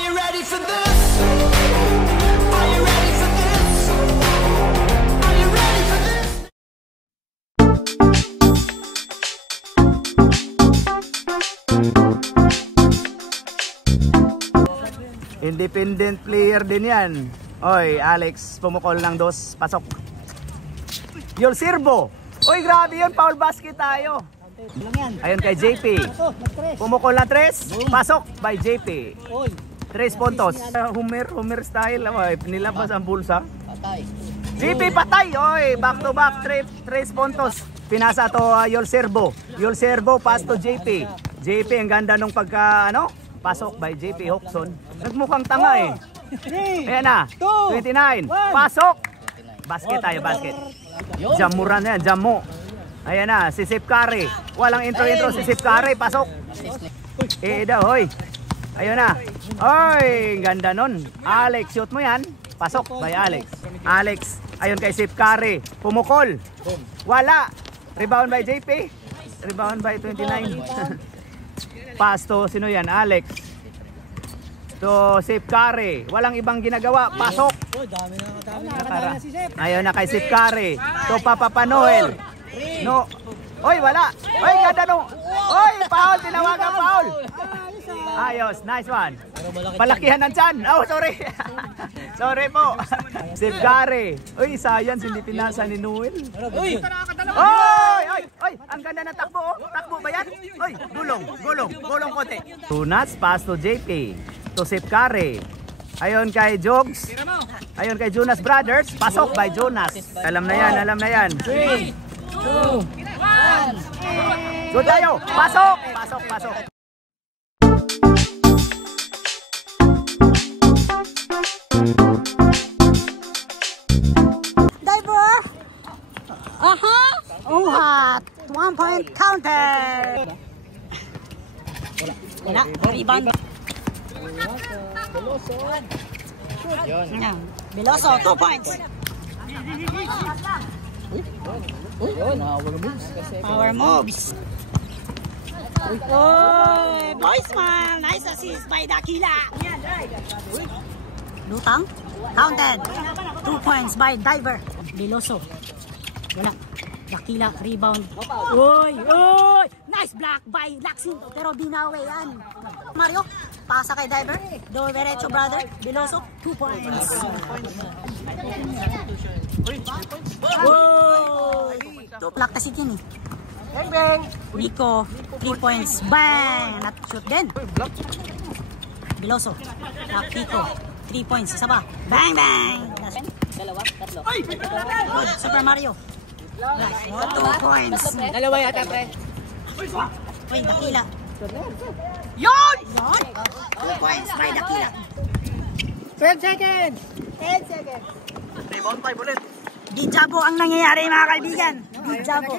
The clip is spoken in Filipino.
you ready for this? Are you ready for this? Are you ready for this? Independent player din yan. Oy, Alex, pumukol ng dos, pasok. Yul Sirbo. Oy, grabe yun, foul basket tayo. Ayun kay JP. Pumukol na 3, pasok by JP. 3 puntos. Homer style, nilabas ang bulsa. JP patay. Oy, back to back 3 puntos. Pinasa to Yul Sirbo. Yul Sirbo pass to JP. JP ang ganda nung pagka pasok by JP Hopson. Nagmukhang tanga eh. Ayan na. 29. Pasok. Basket tayo, basket. Jamuran na yan, Jamu. Ayan na, si Sip Curry. Walang intro si Sip Curry. Pasok. Daw, hoy. Ayun na. Oy, ganda nun. Alex, shoot mo yan. Pasok by Alex. Alex, ayun kay Sip Curry. Pumukol. Wala. Rebound by JP. Rebound by 29. Pass to, sino yan? Alex. To Sip Curry. Walang ibang ginagawa. Pasok. Ayun na kay Sip Curry. To Papa Noel. No. Oy, wala. Oy, ganda nung. Oy, foul. Tinawagan foul. Ayos. Nice one. Palakihan ng tiyan. Oh, sorry. Sorry po. Sip Curry. Uy, sayang. Hindi pinasa ni Noel. Uy. Oy, ang ganda ng takbo. Takbo ba yan? Oy, gulong konti. Tunas, pass to JP. To Sip Curry. Ayon kay Jogs. Ayon kay Jonas Brothers. Pasok by Jonas. Alam na yan. 3, 2, 1. Go tayo. Pasok. Diver. Oh, hot. 1 point counter. Wala. Rebound. Veloso, 2 points. Power moves. Boysman, nice assist by Dakila. Lutang, counted. 2 points by Diver. Veloso. Wala. Dakila, rebound. Oy! Nice block by Laxin. Pero binawi yan. Mario, pasa kay Diver. Do Derecho brother. Veloso, 2 points. Two block kasi yun eh. Bang! Nico, 3 points. Bang! Not shoot din. Veloso. Nico, 3 points. Isa ba? Bang! Dalawa, tatlo. Good. Super Mario. 2 points. Dalawa yata, pre. Uy, Dakila. Yon! 2 points by Dakila. 10 seconds. Rebound 5 ulit. Dijabo ang nangyayari mga kaibigan. Dijabo.